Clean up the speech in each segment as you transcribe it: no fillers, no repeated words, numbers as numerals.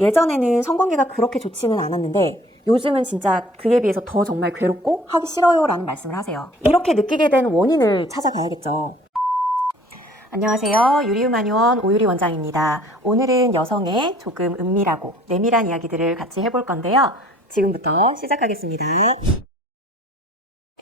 예전에는 성관계가 그렇게 좋지는 않았는데 요즘은 진짜 그에 비해서 더 정말 괴롭고 하기 싫어요 라는 말씀을 하세요. 이렇게 느끼게 된 원인을 찾아가야겠죠. 안녕하세요. 유리우마니원 오유리 원장입니다. 오늘은 여성의 조금 은밀하고 내밀한 이야기들을 같이 해볼 건데요. 지금부터 시작하겠습니다.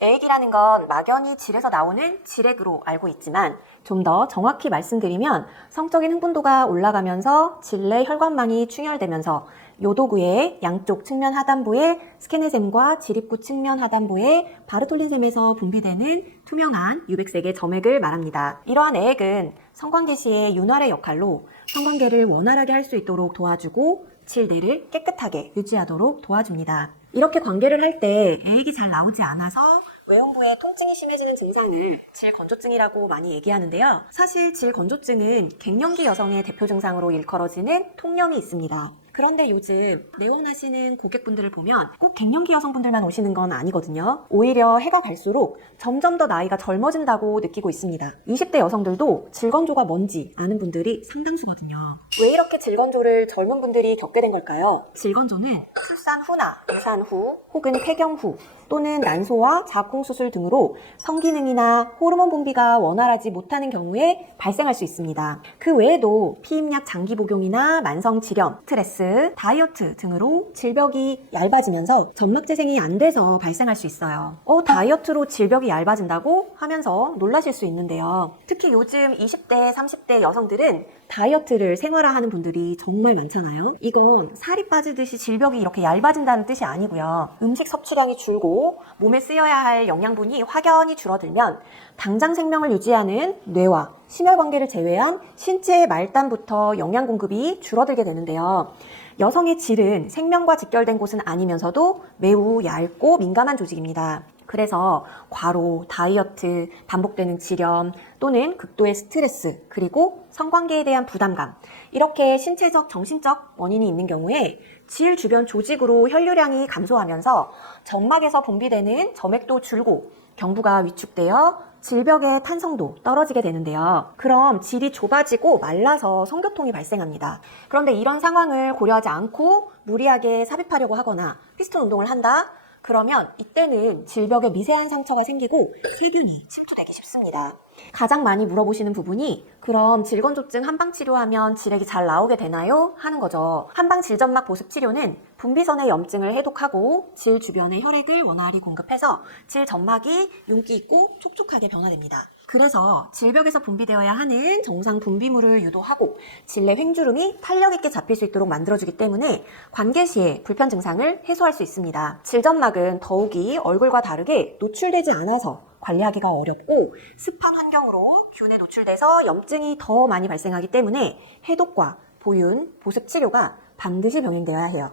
애액이라는 건 막연히 질에서 나오는 질액으로 알고 있지만 좀 더 정확히 말씀드리면 성적인 흥분도가 올라가면서 질 내 혈관망이 충혈되면서 요도구의 양쪽 측면 하단부에 스케네셈과 지립구 측면 하단부에 바르톨린셈에서 분비되는 투명한 유백색의 점액을 말합니다. 이러한 애액은 성관계 시의 윤활의 역할로 성관계를 원활하게 할 수 있도록 도와주고 질내를 깨끗하게 유지하도록 도와줍니다. 이렇게 관계를 할 때 애액이 잘 나오지 않아서 외음부에 통증이 심해지는 증상을 질건조증이라고 많이 얘기하는데요. 사실 질건조증은 갱년기 여성의 대표 증상으로 일컬어지는 통염이 있습니다. 그런데 요즘 내원하시는 고객분들을 보면 꼭 갱년기 여성분들만 오시는 건 아니거든요. 오히려 해가 갈수록 점점 더 나이가 젊어진다고 느끼고 있습니다. 20대 여성들도 질건조가 뭔지 아는 분들이 상당수거든요. 왜 이렇게 질건조를 젊은 분들이 겪게 된 걸까요? 질건조는 출산 후나 유산 후 혹은 폐경 후 또는 난소와 자궁수술 등으로 성기능이나 호르몬 분비가 원활하지 못하는 경우에 발생할 수 있습니다. 그 외에도 피임약 장기 복용이나 만성 질염, 스트레스, 다이어트 등으로 질벽이 얇아지면서 점막 재생이 안 돼서 발생할 수 있어요. 다이어트로 질벽이 얇아진다고 하면서 놀라실 수 있는데요. 특히 요즘 20대, 30대 여성들은 다이어트를 생활화하는 분들이 정말 많잖아요. 이건 살이 빠지듯이 질벽이 이렇게 얇아진다는 뜻이 아니고요. 음식 섭취량이 줄고 몸에 쓰여야 할 영양분이 확연히 줄어들면 당장 생명을 유지하는 뇌와 심혈관계를 제외한 신체의 말단부터 영양 공급이 줄어들게 되는데요. 여성의 질은 생명과 직결된 곳은 아니면서도 매우 얇고 민감한 조직입니다. 그래서 과로, 다이어트, 반복되는 질염 또는 극도의 스트레스 그리고 성관계에 대한 부담감 이렇게 신체적, 정신적 원인이 있는 경우에 질 주변 조직으로 혈류량이 감소하면서 점막에서 분비되는 점액도 줄고 경부가 위축되어 질벽의 탄성도 떨어지게 되는데요. 그럼 질이 좁아지고 말라서 성교통이 발생합니다. 그런데 이런 상황을 고려하지 않고 무리하게 삽입하려고 하거나 피스톤 운동을 한다? 그러면 이때는 질벽에 미세한 상처가 생기고 세균이 침투되기 쉽습니다. 가장 많이 물어보시는 부분이 그럼 질건조증 한방 치료하면 질액이 잘 나오게 되나요? 하는 거죠. 한방 질점막 보습 치료는 분비선의 염증을 해독하고 질 주변에 혈액을 원활히 공급해서 질 점막이 윤기 있고 촉촉하게 변화됩니다. 그래서 질벽에서 분비되어야 하는 정상 분비물을 유도하고 질내 횡주름이 탄력 있게 잡힐 수 있도록 만들어주기 때문에 관계 시에 불편 증상을 해소할 수 있습니다. 질점막은 더욱이 얼굴과 다르게 노출되지 않아서 관리하기가 어렵고 습한 환경으로 균에 노출돼서 염증이 더 많이 발생하기 때문에 해독과 보윤, 보습 치료가 반드시 병행되어야 해요.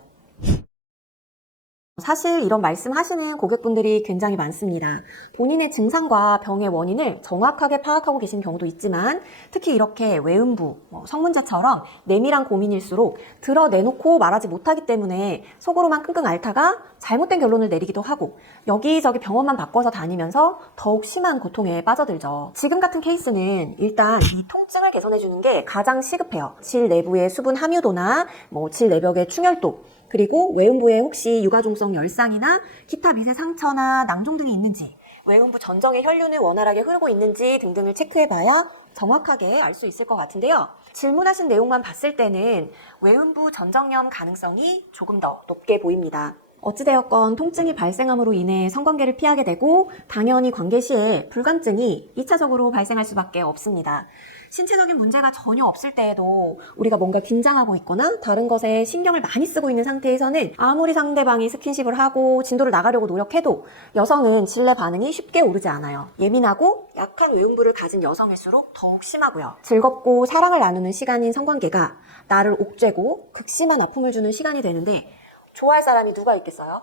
사실 이런 말씀하시는 고객분들이 굉장히 많습니다. 본인의 증상과 병의 원인을 정확하게 파악하고 계신 경우도 있지만 특히 이렇게 외음부, 성문제처럼 내밀한 고민일수록 드러내놓고 말하지 못하기 때문에 속으로만 끙끙 앓다가 잘못된 결론을 내리기도 하고 여기저기 병원만 바꿔서 다니면서 더욱 심한 고통에 빠져들죠. 지금 같은 케이스는 일단 이 통증을 개선해주는 게 가장 시급해요. 질 내부의 수분 함유도나 질 내벽의 충혈도 그리고 외음부에 혹시 유가종성 열상이나 기타 미세 상처나 낭종 등이 있는지 외음부 전정의 혈륜을 원활하게 흐르고 있는지 등등을 체크해봐야 정확하게 알 수 있을 것 같은데요. 질문하신 내용만 봤을 때는 외음부 전정염 가능성이 조금 더 높게 보입니다. 어찌되었건 통증이 발생함으로 인해 성관계를 피하게 되고 당연히 관계 시에 불감증이 2차적으로 발생할 수밖에 없습니다. 신체적인 문제가 전혀 없을 때에도 우리가 뭔가 긴장하고 있거나 다른 것에 신경을 많이 쓰고 있는 상태에서는 아무리 상대방이 스킨십을 하고 진도를 나가려고 노력해도 여성은 질내 반응이 쉽게 오르지 않아요. 예민하고 약한 외음부를 가진 여성일수록 더욱 심하고요. 즐겁고 사랑을 나누는 시간인 성관계가 나를 옥죄고 극심한 아픔을 주는 시간이 되는데 좋아할 사람이 누가 있겠어요?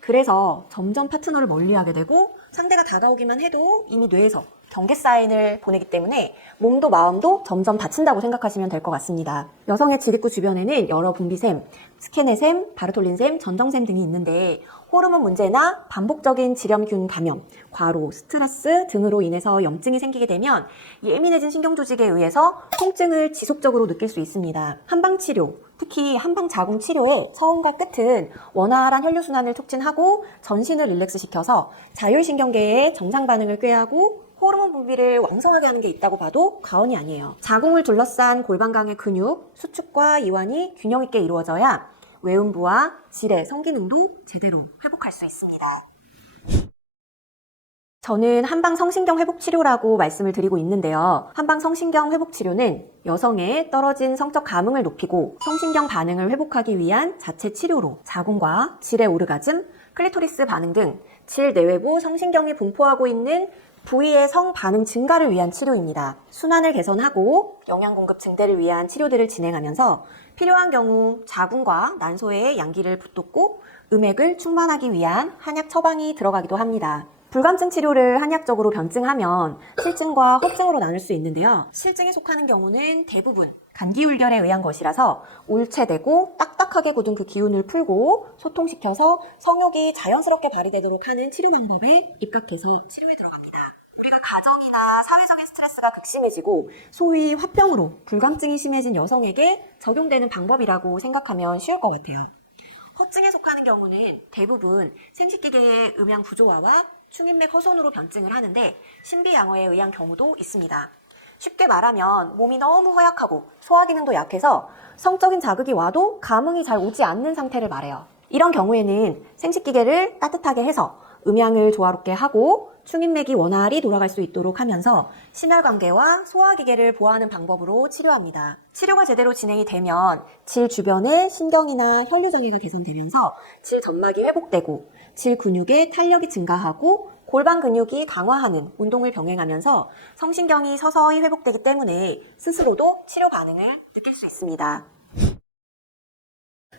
그래서 점점 파트너를 멀리하게 되고 상대가 다가오기만 해도 이미 뇌에서 경계 사인을 보내기 때문에 몸도 마음도 점점 다친다고 생각하시면 될 것 같습니다. 여성의 지립구 주변에는 여러 분비샘, 스케네셈, 바르톨린셈, 전정셈 등이 있는데 호르몬 문제나 반복적인 질염균 감염, 과로, 스트레스 등으로 인해서 염증이 생기게 되면 예민해진 신경조직에 의해서 통증을 지속적으로 느낄 수 있습니다. 한방치료, 특히 한방 자궁 치료의 처음과 끝은 원활한 혈류순환을 촉진하고 전신을 릴렉스시켜서 자율신경계의 정상 반응을 꾀하고 호르몬 분비를 왕성하게 하는 게 있다고 봐도 과언이 아니에요. 자궁을 둘러싼 골반강의 근육, 수축과 이완이 균형 있게 이루어져야 외음부와 질의 성기능도 제대로 회복할 수 있습니다. 저는 한방 성신경 회복 치료라고 말씀을 드리고 있는데요. 한방 성신경 회복 치료는 여성의 떨어진 성적 감흥을 높이고 성신경 반응을 회복하기 위한 자체 치료로 자궁과 질의 오르가즘, 클리토리스 반응 등 질 내외부 성신경이 분포하고 있는 부위의 성 반응 증가를 위한 치료입니다. 순환을 개선하고 영양 공급 증대를 위한 치료들을 진행하면서 필요한 경우 자궁과 난소에 양기를 붓돋고 음액을 충만하기 위한 한약 처방이 들어가기도 합니다. 불감증 치료를 한약적으로 변증하면 실증과 허증으로 나눌 수 있는데요. 실증에 속하는 경우는 대부분 감기울결에 의한 것이라서 울체되고 딱딱하게 굳은 그 기운을 풀고 소통시켜서 성욕이 자연스럽게 발휘되도록 하는 치료 방법에 입각해서 치료에 들어갑니다. 우리가 가정이나 사회적인 스트레스가 극심해지고 소위 화병으로 불감증이 심해진 여성에게 적용되는 방법이라고 생각하면 쉬울 것 같아요. 허증에 속하는 경우는 대부분 생식기계의 음양 부조화와 충인맥 허손으로 변증을 하는데 신비양어에 의한 경우도 있습니다. 쉽게 말하면 몸이 너무 허약하고 소화기능도 약해서 성적인 자극이 와도 감흥이 잘 오지 않는 상태를 말해요. 이런 경우에는 생식기계를 따뜻하게 해서 음양을 조화롭게 하고 충인맥이 원활히 돌아갈 수 있도록 하면서 심혈관계와 소화기계를 보호하는 방법으로 치료합니다. 치료가 제대로 진행이 되면 질 주변의 신경이나 혈류장애가 개선되면서 질 점막이 회복되고 질 근육의 탄력이 증가하고 골반 근육이 강화하는 운동을 병행하면서 성신경이 서서히 회복되기 때문에 스스로도 치료 반응을 느낄 수 있습니다.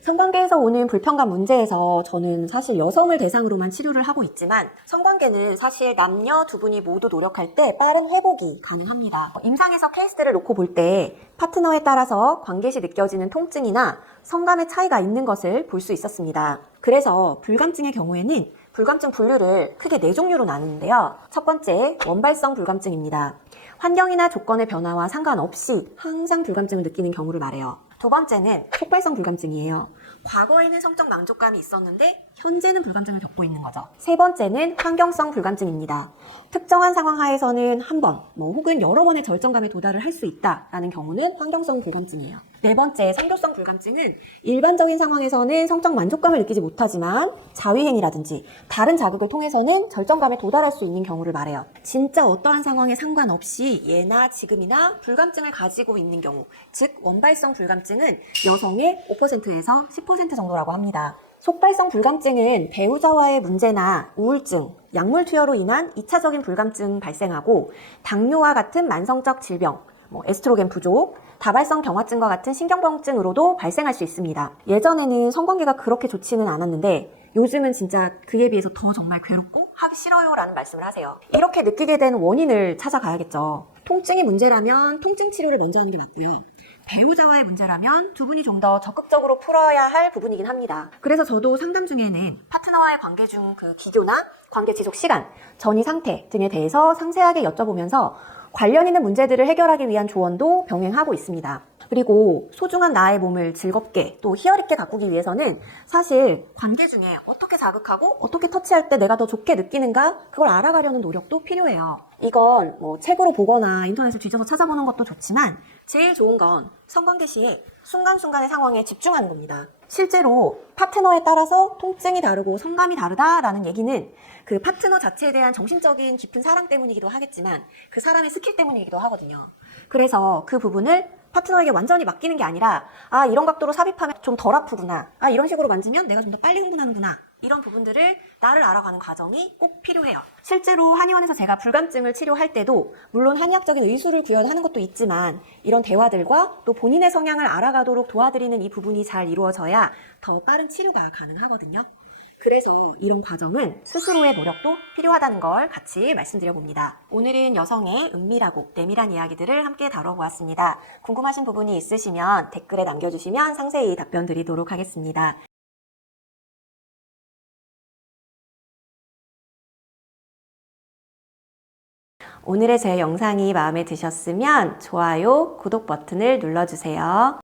성관계에서 오는 불편감 문제에서 저는 사실 여성을 대상으로만 치료를 하고 있지만 성관계는 사실 남녀 두 분이 모두 노력할 때 빠른 회복이 가능합니다. 임상에서 케이스들을 놓고 볼 때 파트너에 따라서 관계 시 느껴지는 통증이나 성감의 차이가 있는 것을 볼 수 있었습니다. 그래서 불감증의 경우에는 불감증 분류를 크게 4종류로 나누는데요. 첫 번째, 원발성 불감증입니다. 환경이나 조건의 변화와 상관없이 항상 불감증을 느끼는 경우를 말해요. 두 번째는 폭발성 불감증이에요. 과거에는 성적 만족감이 있었는데 현재는 불감증을 겪고 있는 거죠. 세 번째는 환경성 불감증입니다. 특정한 상황 하에서는 한 번, 혹은 여러 번의 절정감에 도달을 할 수 있다라는 경우는 환경성 불감증이에요. 네 번째, 상교성 불감증은 일반적인 상황에서는 성적 만족감을 느끼지 못하지만 자위행위라든지 다른 자극을 통해서는 절정감에 도달할 수 있는 경우를 말해요. 진짜 어떠한 상황에 상관없이 예나 지금이나 불감증을 가지고 있는 경우, 즉 원발성 불감증은 여성의 5%에서 10% 정도라고 합니다. 속발성 불감증은 배우자와의 문제나 우울증, 약물 투여로 인한 2차적인 불감증 발생하고 당뇨와 같은 만성적 질병, 에스트로겐 부족, 다발성 경화증과 같은 신경병증으로도 발생할 수 있습니다. 예전에는 성관계가 그렇게 좋지는 않았는데 요즘은 진짜 그에 비해서 더 정말 괴롭고 하기 싫어요 라는 말씀을 하세요. 이렇게 느끼게 된 원인을 찾아가야겠죠. 통증이 문제라면 통증 치료를 먼저 하는 게 맞고요. 배우자와의 문제라면 두 분이 좀 더 적극적으로 풀어야 할 부분이긴 합니다. 그래서 저도 상담 중에는 파트너와의 관계 중 그 기교나 관계 지속 시간, 전이 상태 등에 대해서 상세하게 여쭤보면서 관련 있는 문제들을 해결하기 위한 조언도 병행하고 있습니다. 그리고 소중한 나의 몸을 즐겁게 또 희열있게 가꾸기 위해서는 사실 관계 중에 어떻게 자극하고 어떻게 터치할 때 내가 더 좋게 느끼는가 그걸 알아가려는 노력도 필요해요. 이건 책으로 보거나 인터넷을 뒤져서 찾아보는 것도 좋지만 제일 좋은 건 성관계 시에 순간순간의 상황에 집중하는 겁니다. 실제로 파트너에 따라서 통증이 다르고 성감이 다르다라는 얘기는 그 파트너 자체에 대한 정신적인 깊은 사랑 때문이기도 하겠지만 그 사람의 스킬 때문이기도 하거든요. 그래서 그 부분을 파트너에게 완전히 맡기는 게 아니라 이런 각도로 삽입하면 좀 덜 아프구나, 이런 식으로 만지면 내가 좀 더 빨리 흥분하는구나, 이런 부분들을 나를 알아가는 과정이 꼭 필요해요. 실제로 한의원에서 제가 불감증을 치료할 때도 물론 한의학적인 의술을 구현하는 것도 있지만 이런 대화들과 또 본인의 성향을 알아가도록 도와드리는 이 부분이 잘 이루어져야 더 빠른 치료가 가능하거든요. 그래서 이런 과정은 스스로의 노력도 필요하다는 걸 같이 말씀드려봅니다. 오늘은 여성의 은밀하고 내밀한 이야기들을 함께 다뤄보았습니다. 궁금하신 부분이 있으시면 댓글에 남겨주시면 상세히 답변 드리도록 하겠습니다. 오늘의 제 영상이 마음에 드셨으면 좋아요, 구독 버튼을 눌러주세요.